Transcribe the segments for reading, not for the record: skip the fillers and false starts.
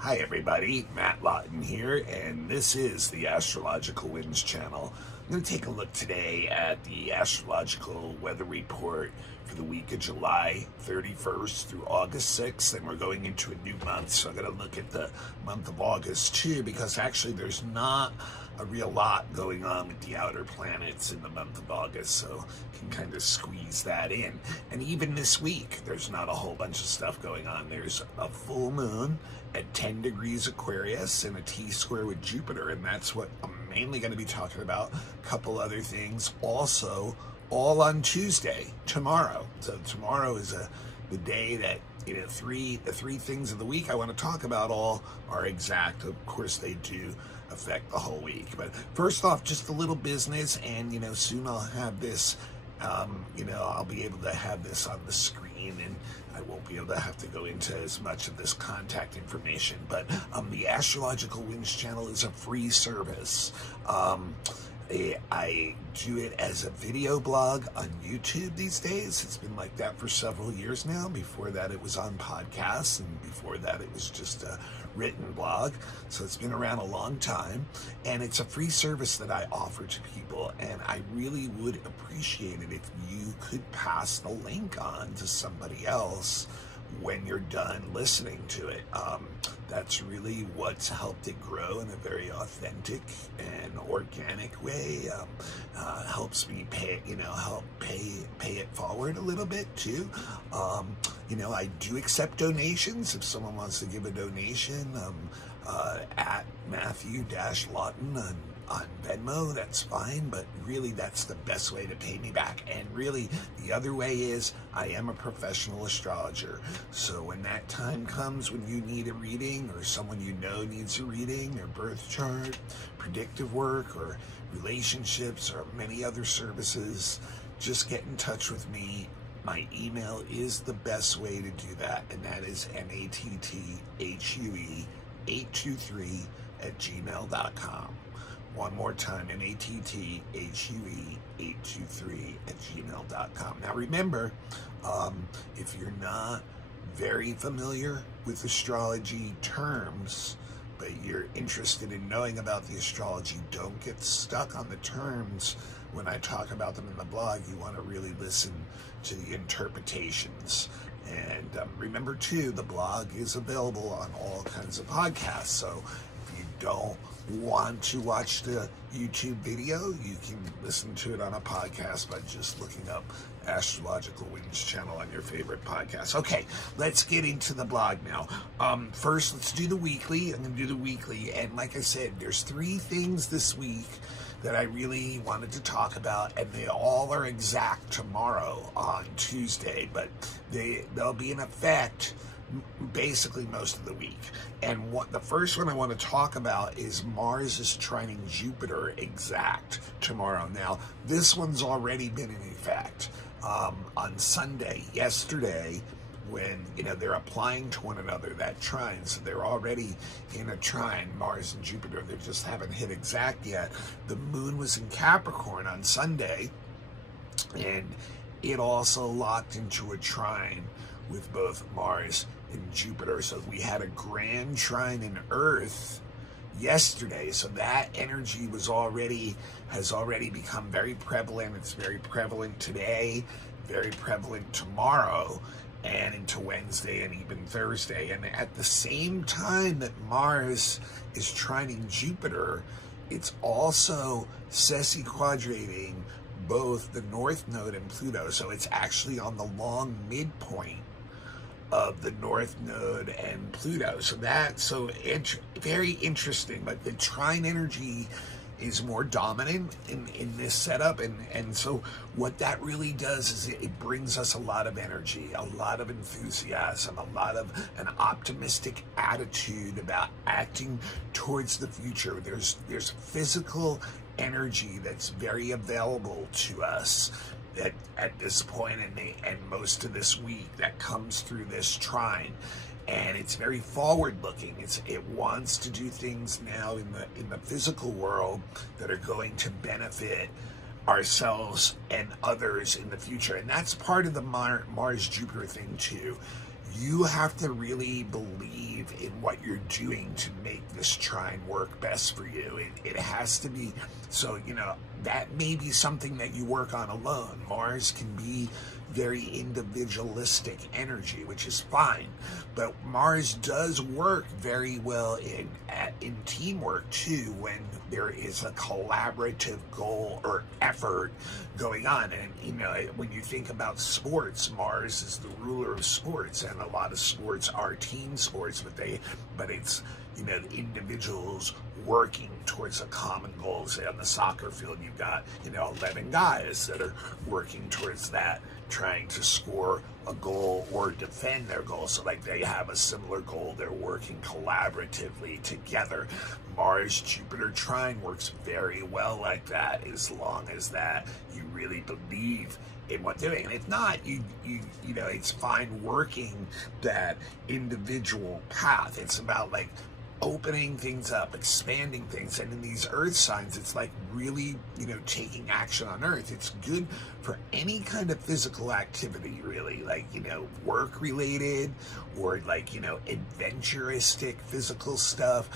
Hi everybody, Matt Lawton here, and this is the Astrological Winds channel. I'm going to take a look today at the astrological weather report for the week of July 31st through August 6th, and we're going into a new month, so I'm going to look at the month of August too, because actually there's not a real lot going on with the outer planets in the month of August, so you can kind of squeeze that in. And even this week, there's not a whole bunch of stuff going on. There's a full moon at 10 degrees Aquarius and a T-square with Jupiter, and that's what I'm mainly going to be talking about. A couple other things also, all on Tuesday, tomorrow. So tomorrow is the day that, you know, the three things of the week I want to talk about all are exact. Of course, they do affect the whole week. But first off, just a little business, and, you know, soon I'll have this, you know, I'll be able to have this on the screen, and I won't be able to have to go into as much of this contact information. But the Astrological Winds channel is a free service. I do it as a video blog on YouTube these days. It's been like that for several years now. Before that, it was on podcasts, and before that, it was just a written blog. So it's been around a long time, and it's a free service that I offer to people, and I really would appreciate it if you could pass the link on to somebody else when you're done listening to it. That's really what's helped it grow in a very authentic and organic way. Helps me pay it forward a little bit too. You know, I do accept donations. If someone wants to give a donation, at Matthew-Lawton on Venmo, that's fine, but really that's the best way to pay me back. And really the other way is I am a professional astrologer, so when that time comes when you need a reading, or someone you know needs a reading, their birth chart, predictive work, or relationships, or many other services, just get in touch with me. My email is the best way to do that, and that is matthue823@gmail.com. One more time, matthue823@gmail.com. Now remember, if you're not very familiar with astrology terms, but you're interested in knowing about the astrology, don't get stuck on the terms when I talk about them in the blog. You want to really listen to the interpretations. And remember too, the blog is available on all kinds of podcasts, so if you don't want to watch the YouTube video, you can listen to it on a podcast by just looking up Astrological Winds channel on your favorite podcast. Okay, let's get into the blog now. First, let's do the weekly. I'm going to do the weekly, and like I said, there's 3 things this week that I really wanted to talk about, and they all are exact tomorrow on Tuesday, but they'll be in effect basically most of the week. And the first one I want to talk about is Mars is trining Jupiter exact tomorrow. Now, this one's already been in effect on Sunday, yesterday, when, you know, they're applying to one another, that trine, so they're already in a trine, Mars and Jupiter. They just haven't hit exact yet. The moon was in Capricorn on Sunday, and it also locked into a trine with both Mars and Jupiter. So we had a grand trine in Earth yesterday, so that energy has already become very prevalent. It's very prevalent today, very prevalent tomorrow, and into Wednesday and even Thursday. And at the same time that Mars is trining Jupiter, it's also sesquiquadrating both the North Node and Pluto. So it's actually on the long midpoint of the North Node and Pluto. So very interesting. But the trine energy is more dominant in this setup, and so what that really does is it brings us a lot of energy, a lot of enthusiasm, a lot of an optimistic attitude about acting towards the future. There's physical energy that's very available to us at this point, and most of this week, that comes through this trine. And it's very forward-looking. It wants to do things now in the physical world that are going to benefit ourselves and others in the future. And that's part of the Mars-Jupiter thing too. you have to really believe in what you're doing to make this trine work best for you. It has to be, so, you know, that may be something that you work on alone. Mars can be very individualistic energy, which is fine, but Mars does work very well in teamwork too, when there is a collaborative goal or effort going on. And you know, when you think about sports, Mars is the ruler of sports, and a lot of sports are team sports, but it's, you know, individuals working towards a common goal. Say on the soccer field, you've got, you know, 11 guys that are working towards that, trying to score a goal or defend their goal. So like they have a similar goal, they're working collaboratively together. Mars Jupiter trine works very well like that, as long as that you really believe in what they're doing. And if not, you know, it's fine working that individual path. It's about like opening things up, expanding things. And in these earth signs, it's like really, you know, taking action on earth. It's good for any kind of physical activity, really, like, you know, work related, or like, you know, adventuristic physical stuff,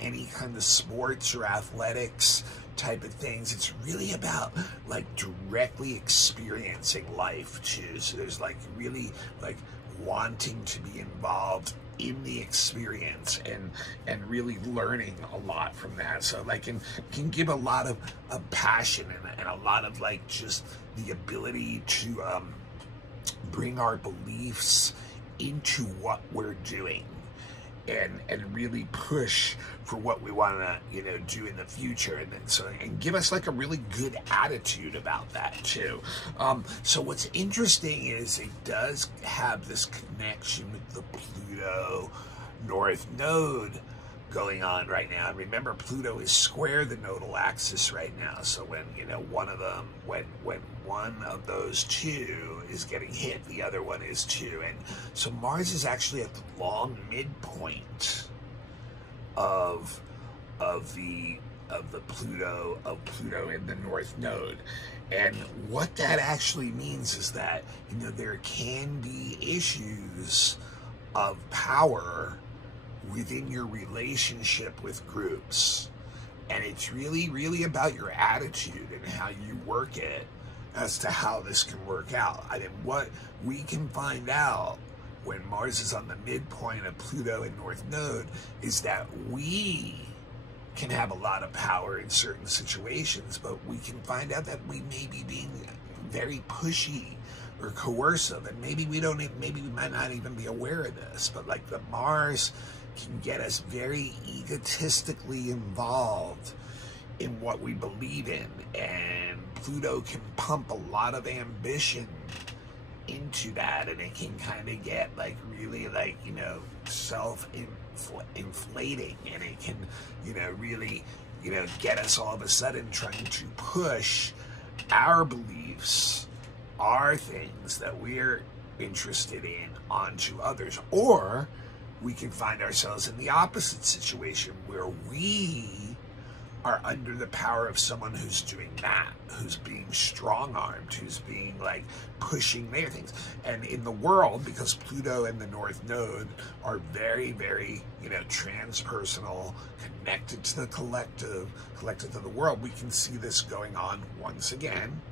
any kind of sports or athletics type of things. It's really about like directly experiencing life too. So there's like really like wanting to be involved in the experience and really learning a lot from that. So like can give a lot of passion and a lot of like just the ability to bring our beliefs into what we're doing, and really push for what we want to, you know, do in the future, and then and give us like a really good attitude about that too. So what's interesting is it does have this connection with the Pluto North Node going on right now. And remember, Pluto is square the nodal axis right now. So when, you know, one of them, when one of those two is getting hit, the other one is too. And so Mars is actually at the long midpoint of the Pluto in the North Node. And what that actually means is that, you know, there can be issues of power within your relationship with groups. And it's really, really about your attitude and how you work it as to how this can work out. I mean, what we can find out when Mars is on the midpoint of Pluto and North Node is that we can have a lot of power in certain situations, but we can find out that we may be being very pushy or coercive, and maybe we might not even be aware of this, but like the Mars can get us very egotistically involved in what we believe in, and Pluto can pump a lot of ambition into that, and it can kind of get like really like, you know, self-inflating, and it can, you know, really, you know, get us all of a sudden trying to push our beliefs, our things that we're interested in onto others. Or we can find ourselves in the opposite situation where we are under the power of someone who's doing that, who's being strong-armed, who's being like pushing their things. And in the world, because Pluto and the North Node are very, very, you know, transpersonal, connected to the collective to the world, we can see this going on once again.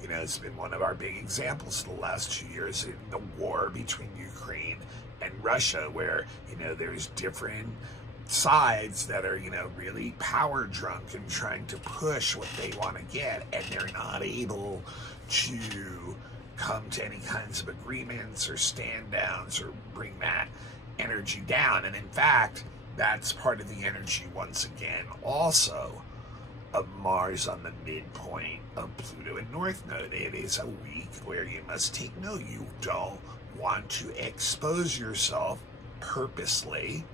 You know, it's been one of our big examples in the last 2 years in the war between Ukraine and Russia, where, you know, there's different sides that are, you know, really power drunk and trying to push what they want to get, and they're not able to come to any kinds of agreements or stand downs or bring that energy down. And in fact, that's part of the energy once again also of Mars on the midpoint of Pluto and North Node. It is a week where you must take note. You don't want to expose yourself purposely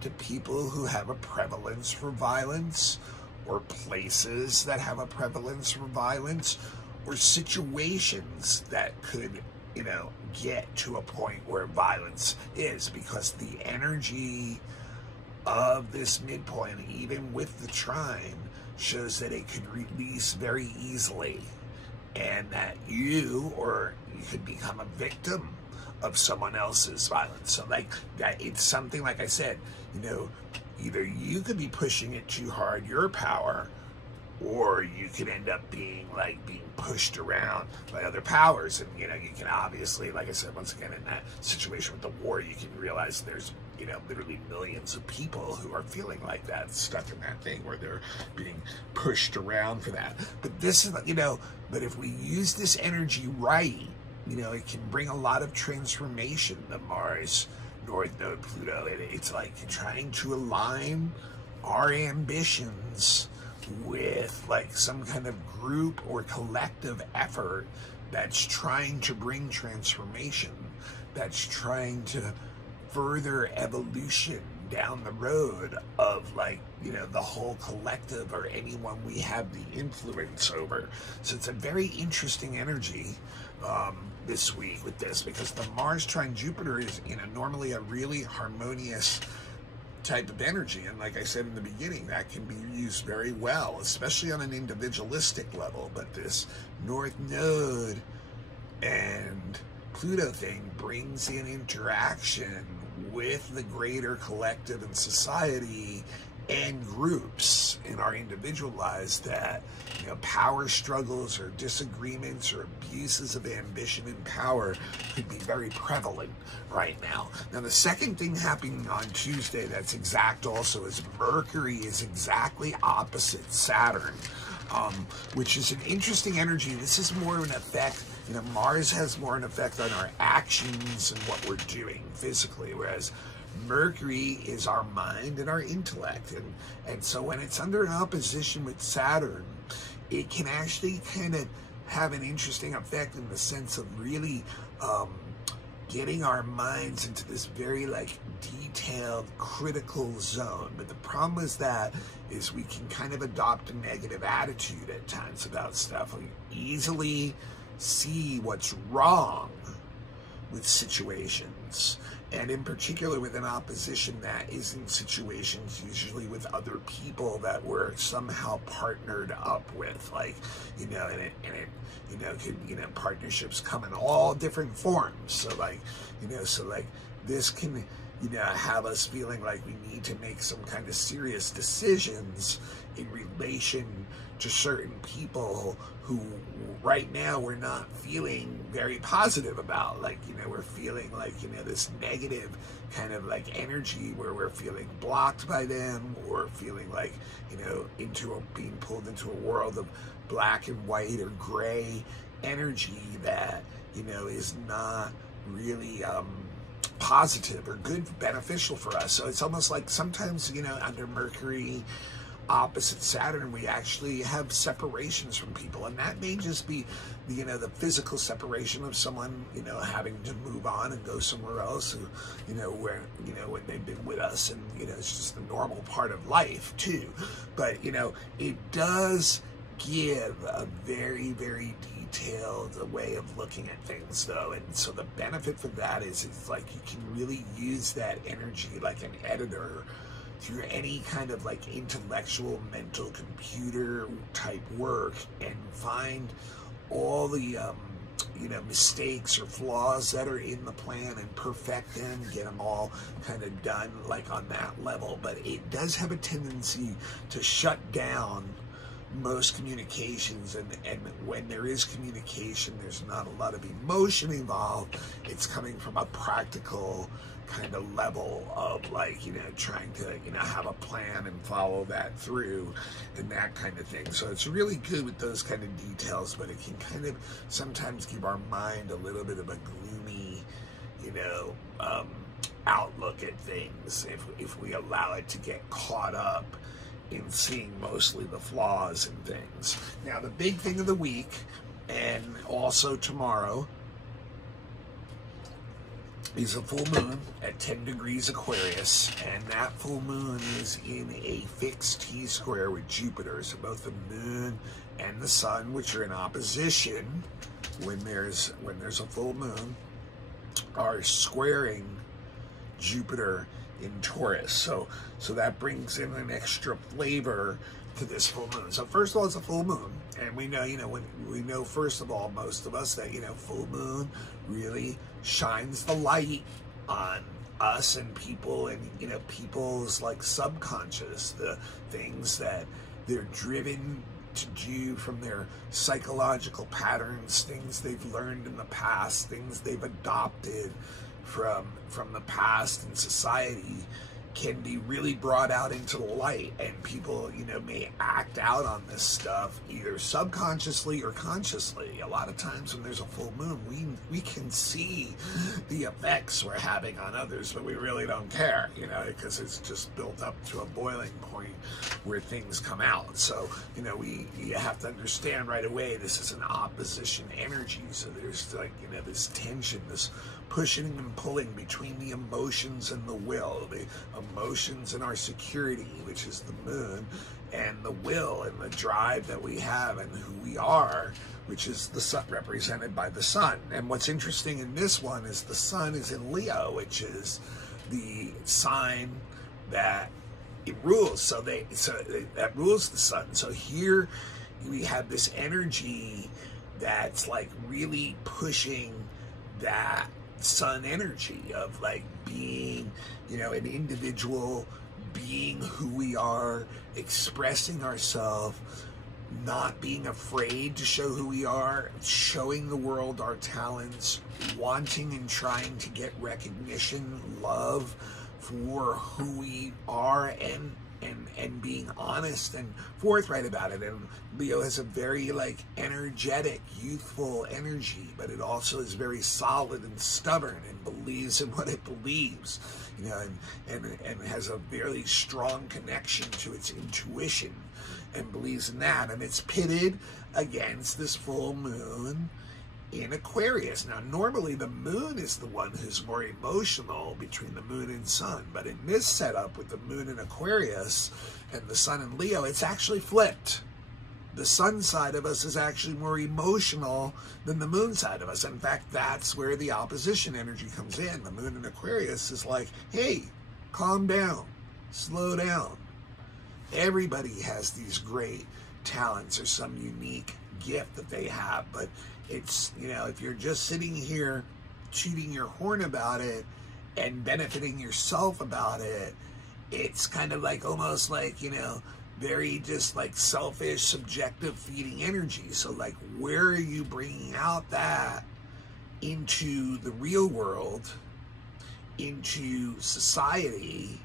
to people who have a prevalence for violence, or places that have a prevalence for violence, or situations that could, you know, get to a point where violence is, because the energy of this midpoint, even with the trine, shows that it could release very easily, and that you could become a victim of someone else's violence. So like that, it's something, like I said, you know, either you could be pushing it too hard, your power, or you could end up being pushed around by other powers. And, you know, you can obviously, like I said, once again, in that situation with the war, you can realize there's, you know, literally millions of people who are feeling like that, stuck in that thing where they're being pushed around for that. But this is, you know, but if we use this energy right, you know, it can bring a lot of transformation. The Mars North Node Pluto, it's like trying to align our ambitions with like some kind of group or collective effort that's trying to bring transformation, that's trying to further evolution down the road of, like, you know, the whole collective or anyone we have the influence over. So it's a very interesting energy this week with this, because the Mars trine Jupiter is in normally a really harmonious type of energy, and like I said in the beginning, that can be used very well, especially on an individualistic level. But this North Node and Pluto thing brings in interaction with the greater collective and society and groups in our individual lives, that, you know, power struggles or disagreements or abuses of ambition and power could be very prevalent right now. Now, the second thing happening on Tuesday that's exact also is Mercury is exactly opposite Saturn, which is an interesting energy. This is more of an effect, you know, Mars has more an effect on our actions and what we're doing physically, whereas Mercury is our mind and our intellect. And so when it's under an opposition with Saturn, it can actually kind of have an interesting effect in the sense of really getting our minds into this very like detailed, critical zone. But the problem is we can kind of adopt a negative attitude at times about stuff. We easily see what's wrong with situations, and in particular with an opposition that is in situations usually with other people that we're somehow partnered up with, like, you know, and it you know, could, you know, partnerships come in all different forms. So like, you know, so like this can, you know, have us feeling like we need to make some kind of serious decisions in relation to certain people who right now we're not feeling very positive about. Like, you know, we're feeling like, you know, this negative kind of like energy where we're feeling blocked by them, or feeling like, you know, being pulled into a world of black and white or gray energy that, you know, is not really positive or good, beneficial for us. So it's almost like sometimes, you know, under Mercury opposite Saturn, we actually have separations from people, and that may just be, you know, the physical separation of someone, you know, having to move on and go somewhere else, who, you know, where, you know, when they've been with us, and, you know, it's just a normal part of life too. But, you know, it does give a very, very detailed way of looking at things, though. And so the benefit for that is it's like you can really use that energy like an editor through any kind of like intellectual, mental, computer type work, and find all the you know, mistakes or flaws that are in the plan and perfect them, get them all kind of done like on that level. But it does have a tendency to shut down most communications, and when there is communication, there's not a lot of emotion involved. It's coming from a practical kind of level of, like, you know, trying to, you know, have a plan and follow that through and that kind of thing. So it's really good with those kind of details, but it can kind of sometimes give our mind a little bit of a gloomy, you know, outlook at things if we allow it to get caught up in seeing mostly the flaws in things. Now, the big thing of the week, and also tomorrow, is a full moon at 10 degrees Aquarius, and that full moon is in a fixed T-square with Jupiter. So both the moon and the sun, which are in opposition when there's a full moon, are squaring Jupiter in Taurus. So that brings in an extra flavor to this full moon. So first of all, it's a full moon, and we know, when we know, first of all, most of us, that, full moon really shines the light on us and people, and, people's like subconscious, the things that they're driven to do from their psychological patterns, things they've learned in the past, things they've adopted from the past in society, can be really brought out into the light. And people, may act out on this stuff either subconsciously or consciously. A lot of times when there's a full moon, we can see the effects we're having on others, but we really don't care, because it's just built up to a boiling point where things come out. So, you have to understand right away, this is an opposition energy. So there's like, this tension, this pushing and pulling between the emotions and the will, the emotions and our security, which is the moon, and the will and the drive that we have and who we are, which is the sun, represented by the sun. And what's interesting in this one is the sun is in Leo, which is the sign that it rules. So that rules the sun. So here we have this energy that's like really pushing that sun energy of like being, an individual, being who we are, expressing ourselves, not being afraid to show who we are, showing the world our talents, wanting and trying to get recognition, love for who we are, and being honest and forthright about it. And Leo has a very like energetic, youthful energy, but it also is very solid and stubborn and believes in what it believes, and has a very strong connection to its intuition and believes in that. And it's pitted against this full moon in Aquarius. Now, normally the moon is the one who's more emotional between the moon and sun, but in this setup with the moon in Aquarius and the sun in Leo, it's actually flipped. The sun side of us is actually more emotional than the moon side of us. In fact, that's where the opposition energy comes in. The moon in Aquarius is like, hey, calm down, slow down. Everybody has these great talents or some unique gift that they have, but it's, if you're just sitting here tooting your horn about it and benefiting yourself about it, it's kind of like almost like, very just like selfish, subjective feeding energy. So like, where are you bringing out that into the real world, into society,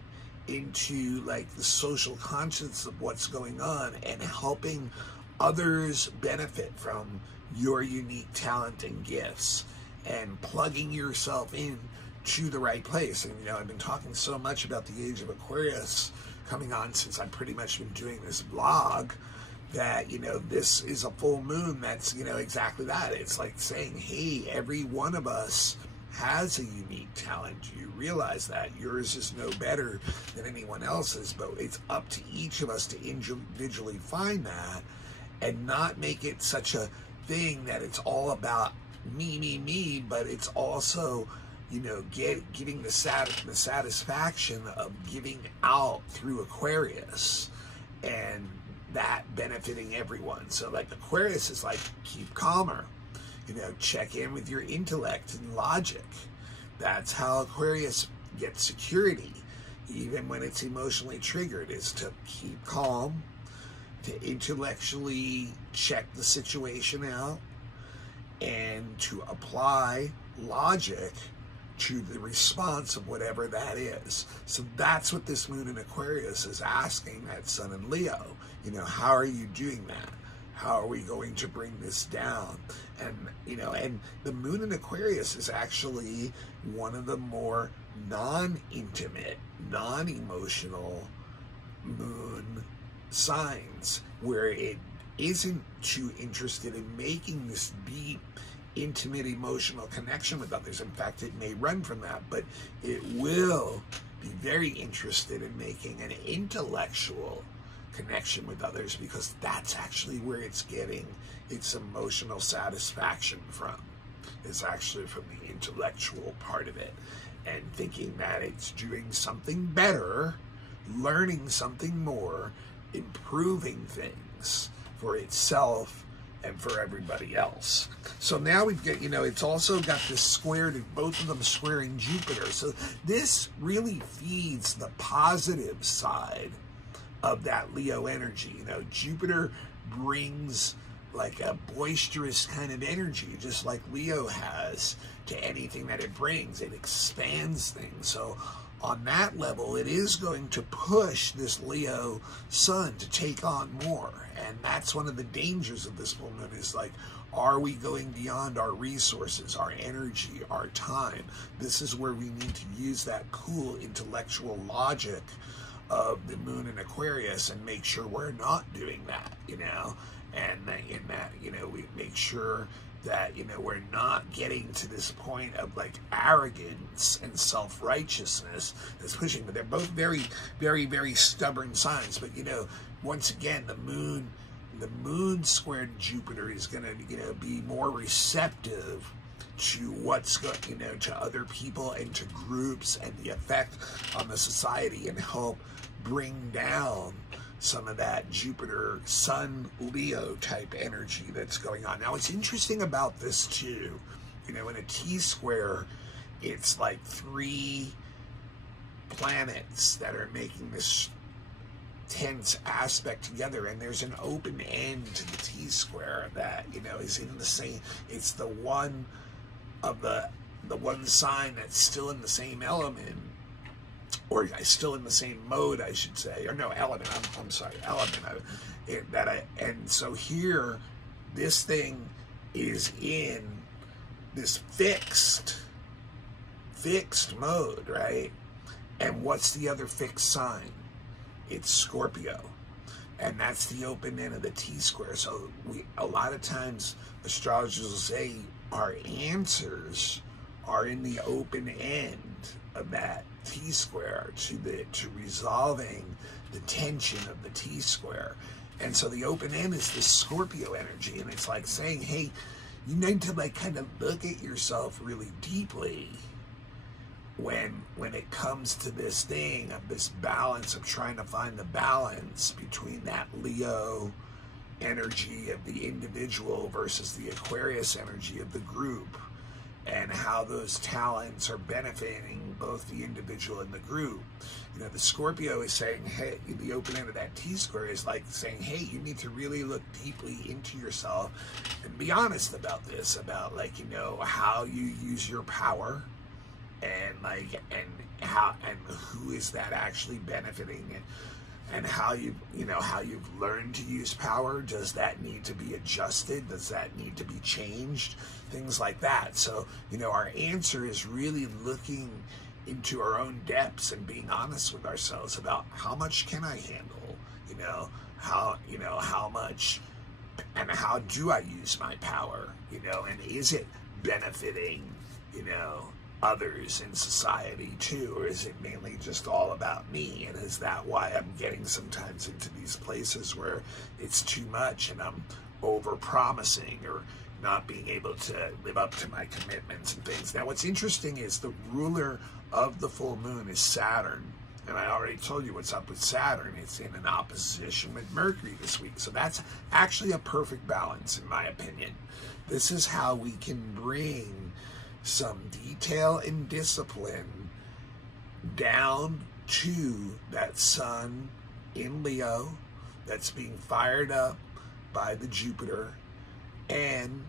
into like the social conscience of what's going on, and helping others benefit from your unique talent and gifts, and plugging yourself in to the right place? And I've been talking so much about the age of Aquarius coming on since I've pretty much been doing this blog, that this is a full moon that's exactly that. It's like saying, hey, every one of us has a unique talent. Do you realize that? Yours is no better than anyone else's, but it's up to each of us to individually find that, and not make it such a thing that it's all about me, but it's also, getting the satisfaction of giving out through Aquarius, and that benefiting everyone. So like Aquarius is like, keep calmer, check in with your intellect and logic. That's how Aquarius gets security, even when it's emotionally triggered, is to keep calm, to intellectually check the situation out, and to apply logic to the response of whatever that is. So that's what this moon in Aquarius is asking that sun in Leo. How are you doing that? How are we going to bring this down? And, and the moon in Aquarius is actually one of the more non-intimate, non-emotional moon signs, where it isn't too interested in making this deep, intimate, emotional connection with others. In fact, it may run from that, but it will be very interested in making an intellectual connection with others, because that's actually where it's getting its emotional satisfaction from. It's actually from the intellectual part of it, and thinking that it's doing something better, learning something more, improving things for itself and for everybody else. So now we've got, it's also got this square, both of them squaring Jupiter. So this really feeds the positive side of that Leo energy. Jupiter brings like a boisterous kind of energy, just like Leo has to anything that it brings. It expands things. So on that level, it is going to push this Leo sun to take on more. And that's one of the dangers of this full moon, is like, are we going beyond our resources, our energy, our time? This is where we need to use that cool intellectual logic of the moon in Aquarius and make sure we're not doing that, and in that, we make sure that, we're not getting to this point of like arrogance and self-righteousness that's pushing. But they're both very, very, very stubborn signs. But, once again, the moon squared Jupiter is going to, be more receptive to what's going, to other people and to groups and the effect on the society, and help bring down some of that Jupiter Sun Leo type energy that's going on. Now, what's interesting about this too, in a T-square, it's like 3 planets that are making this tense aspect together, and there's an open end to the T-square that, is in the same, it's the one of the one sign that's still in the same element, or still in the same mode, I should say, or no, element, I'm sorry, element, and so here, this thing is in this fixed mode, right? And what's the other fixed sign? It's Scorpio. And that's the open end of the T-square. So a lot of times astrologers will say our answers are in the open end of that T-square to resolving the tension of the T-square. And so the open end is this Scorpio energy, and it's like saying, hey, you need to like kind of look at yourself really deeply when it comes to this thing of this balance, of trying to find the balance between that Leo energy of the individual versus the Aquarius energy of the group, and how those talents are benefiting both the individual and the group. The Scorpio is saying, hey, the open end of that T-square is like saying, hey, you need to really look deeply into yourself and be honest about this, about like, how you use your power, and like, and who is that actually benefiting, and how how you've learned to use power. Does that need to be adjusted? Does that need to be changed? Things like that. So, our answer is really looking into our own depths and being honest with ourselves about how much can I handle, how much, and how do I use my power, and is it benefiting, others in society too, or is it mainly just all about me? And is that why I'm getting sometimes into these places where it's too much and I'm over promising or not being able to live up to my commitments and things? Now, what's interesting is the ruler of the full moon is Saturn. And I already told you what's up with Saturn. It's in an opposition with Mercury this week. So that's actually a perfect balance, in my opinion. This is how we can bring some detail and discipline down to that sun in Leo that's being fired up by the Jupiter and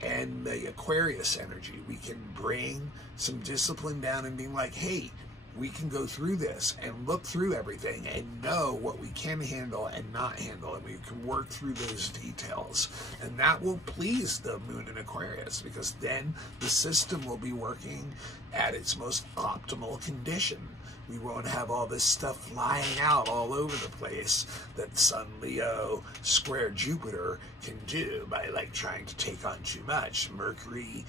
the Aquarius energy. We can bring some discipline down and being like, hey, we can go through this and look through everything and know what we can handle and not handle, and we can work through those details. And that will please the moon in Aquarius, because then the system will be working at its most optimal condition. We won't have all this stuff flying out all over the place that Sun Leo square Jupiter can do by like trying to take on too much. Mercury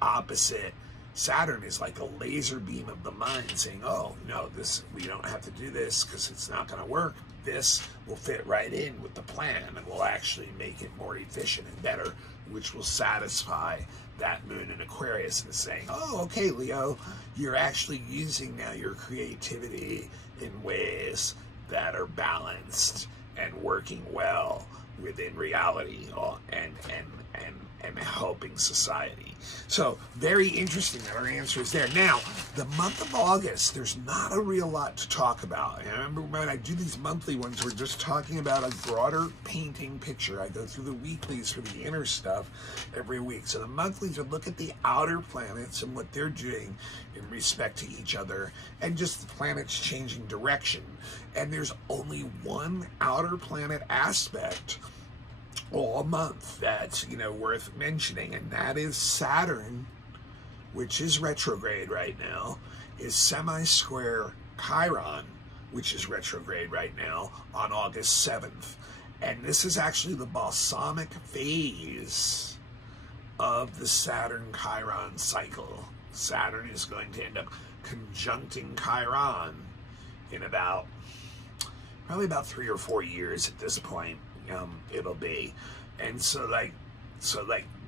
opposite Saturn is like a laser beam of the mind saying, oh, no, we don't have to do this because it's not going to work. This will fit right in with the plan and will actually make it more efficient and better, which will satisfy that moon in Aquarius and saying, oh, okay, Leo, you're actually using now your creativity in ways that are balanced and working well within reality, and helping society. So very interesting that our answer is there. Now, the month of August, there's not a real lot to talk about. And I remember when I do these monthly ones, we're just talking about a broader painting picture. I go through the weeklies for the inner stuff every week. So the monthlies are look at the outer planets and what they're doing in respect to each other, and just the planets changing direction. And there's only one outer planet aspect all month that's, worth mentioning, and that is Saturn, which is retrograde right now, is semi-square Chiron, which is retrograde right now, on August 7th. And this is actually the balsamic phase of the Saturn-Chiron cycle. Saturn is going to end up conjuncting Chiron in probably about 3 or 4 years at this point. It'll be, and so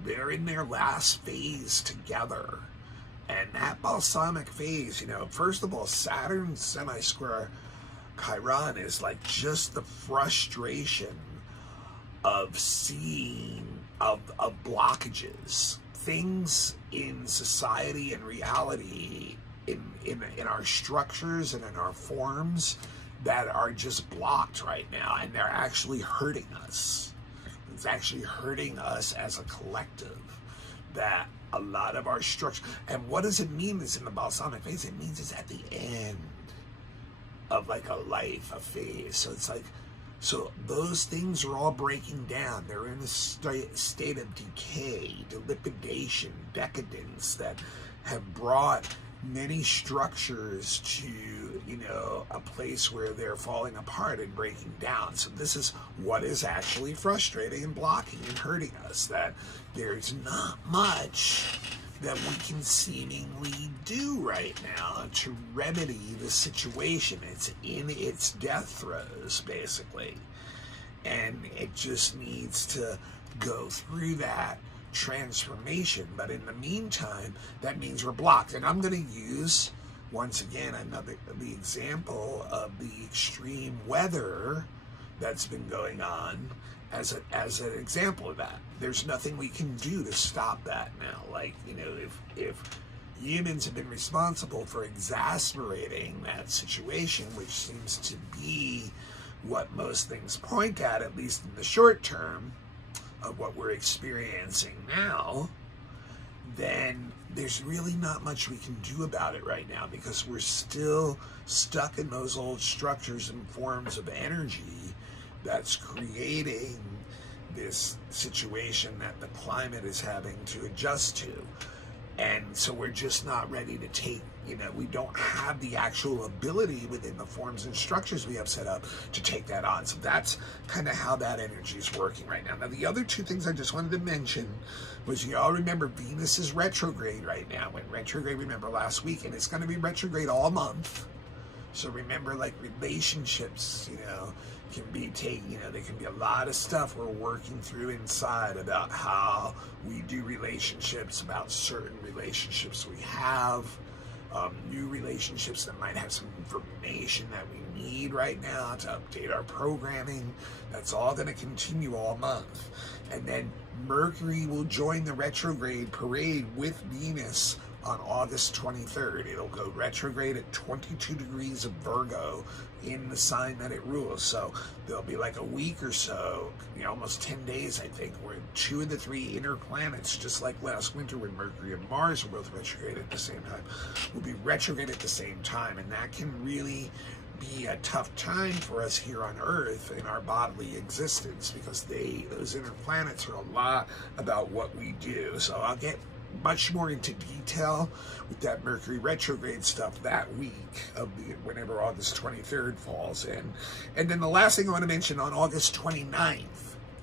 they're in their last phase together, and that balsamic phase, first of all, Saturn semi-square Chiron is like just the frustration of seeing of blockages, things in society and reality, in our structures and in our forms, that are just blocked right now, and they're actually hurting us. It's actually hurting us as a collective, that a lot of our structure. And what does it mean is in the balsamic phase? It means it's at the end of like a life, a phase. So it's like, so those things are all breaking down. They're in a state of decay, dilapidation, decadence, that have brought many structures to, a place where they're falling apart and breaking down. So this is what is actually frustrating and blocking and hurting us, that there's not much that we can seemingly do right now to remedy the situation. It's in its death throes, basically. And it just needs to go through that transformation. But in the meantime, that means we're blocked. And I'm going to use, once again, the example of the extreme weather that's been going on as an example of that. There's nothing we can do to stop that now. Like, if humans have been responsible for exasperating that situation, which seems to be what most things point at least in the short term, of what we're experiencing now, then there's really not much we can do about it right now, because we're still stuck in those old structures and forms of energy that's creating this situation that the climate is having to adjust to. And so we're just not ready to take, we don't have the actual ability within the forms and structures we have set up to take that on. So that's kind of how that energy is working right now. Now, the other two things I just wanted to mention was, you all remember Venus is retrograde right now. When retrograde, remember last week, and it's going to be retrograde all month. So remember, like, relationships, can be taken, there can be a lot of stuff we're working through inside about how we do relationships, about certain relationships we have, new relationships that might have some information that we need right now to update our programming. That's all going to continue all month. And then Mercury will join the retrograde parade with Venus on August 23rd. It'll go retrograde at 22 degrees of Virgo in the sign that it rules. So there'll be like a week or so, almost 10 days, I think, where 2 of the 3 inner planets, just like last winter when Mercury and Mars were both retrograde at the same time, will be retrograde at the same time. And that can really be a tough time for us here on Earth in our bodily existence, because those inner planets are a lot about what we do. So I'll get much more into detail with that Mercury retrograde stuff that week of whenever August 23rd falls in. And then the last thing I want to mention, on August 29th,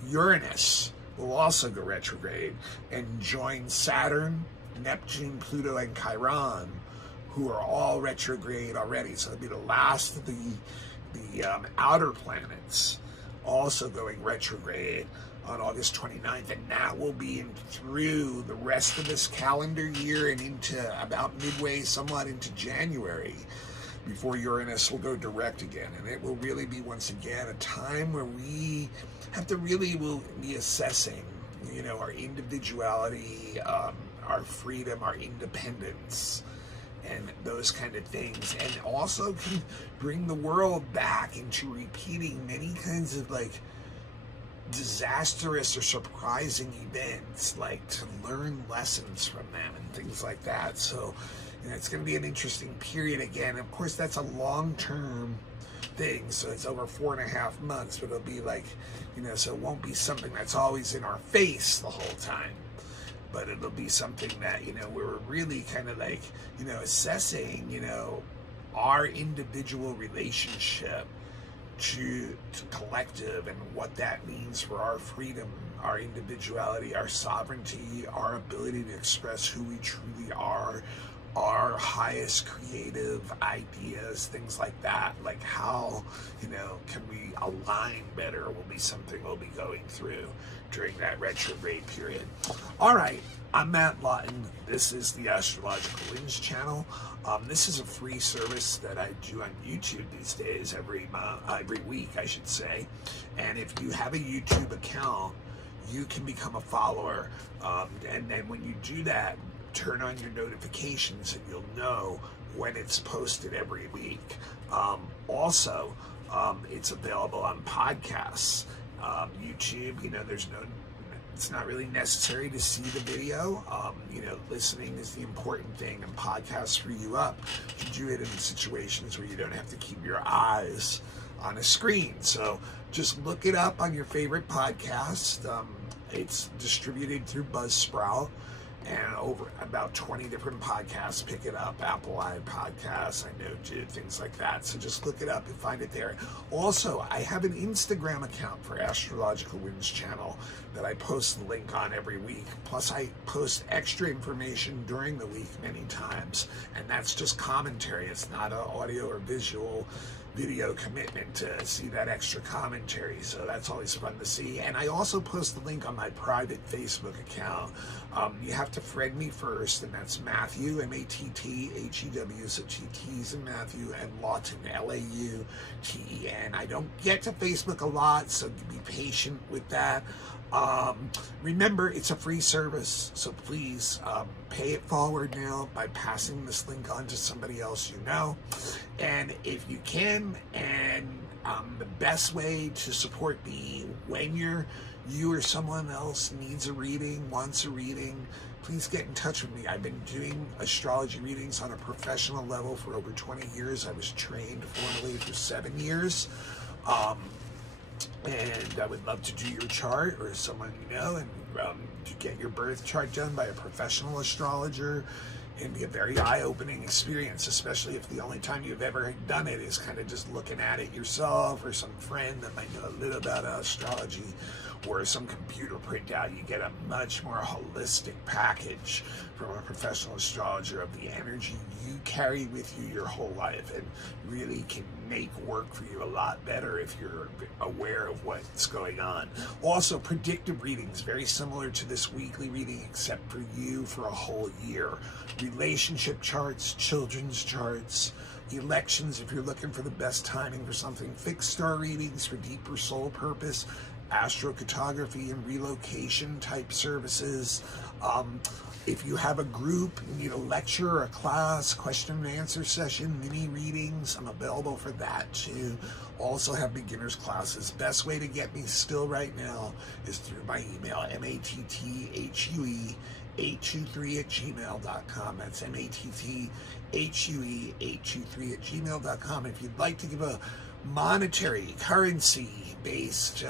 Uranus will also go retrograde and join Saturn, Neptune, Pluto, and Chiron, who are all retrograde already. So it'll be the last of the outer planets also going retrograde on August 29th, and that will be through the rest of this calendar year and into about midway, somewhat into January. before Uranus will go direct again. And it will really be, once again, a time where we have to really will be assessing, you know, our individuality, our freedom, our independence, and those kind of things. And also can bring the world back into repeating many kinds of like disastrous or surprising events, like to learn lessons from them and things like that. So, you know, it's going to be an interesting period again. Of course, that's a long-term thing, so it's over 4.5 months, but it'll be like, you know, so it won't be something that's always in our face the whole time, but it'll be something that, you know, we're really kind of like, you know, assessing, you know, our individual relationship to collective and what that means for our freedom, our individuality, our sovereignty, our ability to express who we truly are, our highest creative ideas, things like that. Like how, you know, can we align better will be something we'll be going through during that retrograde period. All right, I'm Matt Lawton. This is the Astrological Winds channel. This is a free service that I do on YouTube these days, every week, I should say. And if you have a YouTube account, you can become a follower. And then when you do that, turn on your notifications and you'll know when it's posted every week. Also, it's available on podcasts. YouTube, you know, it's not really necessary to see the video. You know, listening is the important thing, and podcasts free you up to do it in situations where you don't have to keep your eyes on a screen. So just look it up on your favorite podcast. It's distributed through Buzzsprout, and over about 20 different podcasts pick it up. Apple iPodcasts, I know, do things like that. So just look it up and find it there. Also, I have an Instagram account for Astrological Winds channel that I post the link on every week. Plus, I post extra information during the week many times, and that's just commentary. It's not an audio or visual video commitment to see that extra commentary, so that's always fun to see. And I also post the link on my private Facebook account. You have to friend me first, and that's Matthew, M-A-T-T-H-E-W, so T-T's and Matthew, and Lawton, L-A-U-T-E-N. I don't get to Facebook a lot, so be patient with that. Remember, it's a free service, so please pay it forward now by passing this link on to somebody else you know. And if you can, and the best way to support me when you or someone else needs a reading, wants a reading, please get in touch with me. I've been doing astrology readings on a professional level for over 20 years. I was trained formally for 7 years. And I would love to do your chart, or someone you know, and to get your birth chart done by a professional astrologer. It'd be a very eye-opening experience, especially if the only time you've ever done it is kind of just looking at it yourself, or some friend that might know a little about astrology, or some computer printout. You get a much more holistic package from a professional astrologer of the energy you carry with you your whole life, and really can make work for you a lot better if you're aware of what's going on. Also, predictive readings, very similar to this weekly reading, except for you for a whole year. Relationship charts, children's charts, elections if you're looking for the best timing for something, fixed star readings for deeper soul purpose, astrocartography and relocation type services. If you have a group, you need a lecture or a class, question and answer session, mini readings, I'm available for that too. Also have beginners classes. Best way to get me still right now is through my email, matthuey823@gmail.com. That's matthuey823@gmail.com. If you'd like to give a monetary, currency-based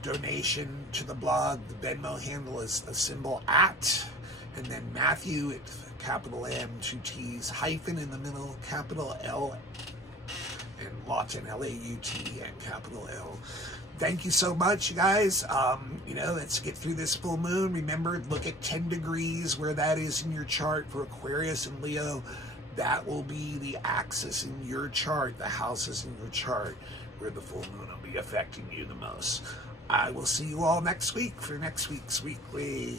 donation to the blog, the Venmo handle is the symbol @ and then Matthew, it's capital M, 2 T's, hyphen in the middle, capital L, and Lawton, L-A-U-T, and capital L. Thank you so much, you guys. You know, let's get through this full moon. Remember, look at 10 degrees, where that is in your chart for Aquarius and Leo. That will be the axis in your chart, the houses in your chart, where the full moon will be affecting you the most. I will see you all next week for next week's weekly.